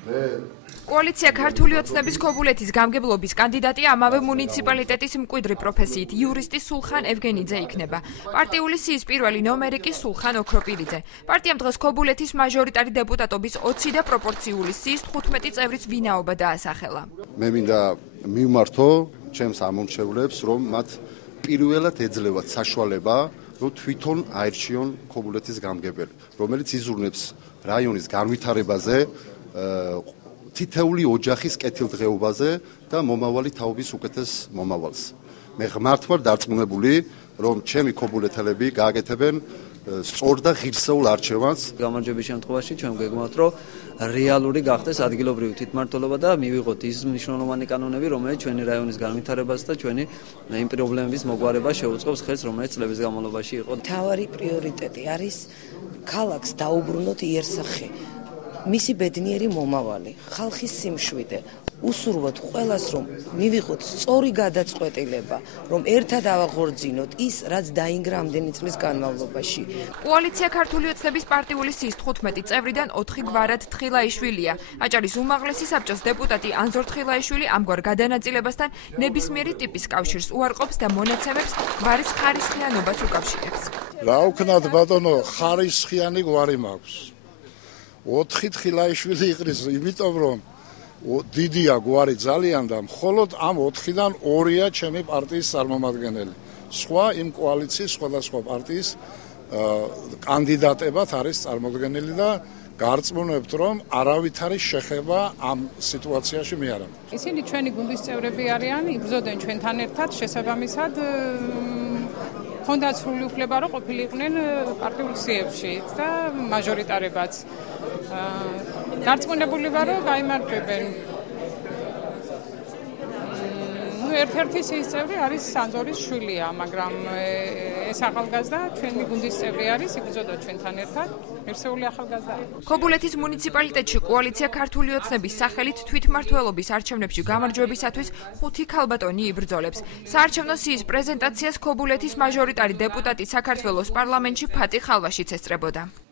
კოალიცია ქართული ოცნების ქობულეთის გამგებლობის კანდიდატი ამავე მუნიციპალიტეტის მკვიდრი პროფესიით იურისტი სულხან ევგენიძე იქნება. პარტიული სიის პირველი ნომერი კი სულხან ოქროპირიძე. პარტიამ დღეს ქობულეთის მაჟორიტარი დეპუტატობის 20 და პროპორციული სიის 15 წევრის ვინაობა დაასახელა. მე მინდა მივმართო ჩემს ამომრჩევლებს, რომ მათ პირველად ეძლევათ საშუალება, რომ თვითონ აერჩიონ ქობულეთის გამგებელი, რომელიც იზრუნებს რაიონის განვითარებაზე, თითეული ოჯახის კეთილდღეობაზე და მომავალი თაობის უკეთეს მომავალს. მე ღმართ ვარ დარწმუნებული, რომ ჩემი ქობულეთელები გააკეთებენ სწორ და ღირსეულ არჩევანს. გამარჯვების შემთხვევაში ჩვენ გვეგმართ, რომ რეალური გახდეს ადგილობრივი თვითმმართველობა და მივიღოთ ის მნიშვნელოვანი კანონები, რომელიც ჩვენი რაიონის განვითარებას და ჩვენი იმ პრობლემების მოგვარებას შეუწყობს ხელს, რომელიც წლების განმავლობაში იყო. მთავარი პრიორიტეტი არის ქალაქს დაუბრუნოთ იერსახე. მისი ბედნიერი მომავალი, ხალხის სიმშვიდე, უსურვოთ ყველას, რომ მივიღოთ სწორი გადაწყვეტილება, რომ ერთად ავაღორძინოთ ის, რაც დაინგრა ამდენი წლის განმავლობაში. კოალიცია ქართული ოცნების პარტიული სიის 15 წევრიდან 4 გვარად თხილაიშვილია. აჭარის უმაღლესი საბჭოს დეპუტატი ანზორ თხილაიშვილი ამგვარ გადანაწილებასთან ნებისმიერი ტიპის კავშირს უარყოფს და მონაცემებს გვარის ხარისხიანობას უკავშირებს. რა ვქნათ ბატონო, ხარისხიანი გვარი მაქვს. 4 თხილაიშვილი იყრის, იმიტომ რომ დიდია გვარი ძალიან და მხოლოდ ამ 4-დან 2-ია ჩემი პარტიის წარმომადგენელი. სხვა იმ კოალიციის სხვადასხვა პარტიის კანდიდატებად არის წარმოდგენილი და გარწმუნებთ, რომ არავითარი შეხება ამ სიტუაციაში მე არ აქვს. ისინი ჩვენი გუნდის წევრები არიან, იბრძოდნენ ჩვენთან ერთად, შესაბამისად ჰქონდათ სრული უფლება, რომ ყოფილიყვნენ პარტიულ სიებში და მაჟორიტარებაც. დარწმუნებული ვარ, რომ გაიმარჯვებენ. ერთ-ერთი სიის წევრი არის სანძორის შვილია, მაგრამ ეს ახალგაზრდა ჩვენი გუნდის წევრი არის, იბრძოდა ჩვენთან ერთად, ღირსეული ახალგაზრდა. ქობულეთის მუნიციპალიტეტში კოალიცია ქართული ოცნების სახელით თვითმმართველობის არჩევნებში გამარჯვებისათვის 5 ქალბატონი იბრძოლებს. საარჩევნო სიის პრეზენტაციას ქობულეთის მაჟორიტარი დეპუტატი საქართველოს პარლამენტში ფატი ხალვაშიც ესწრებოდა.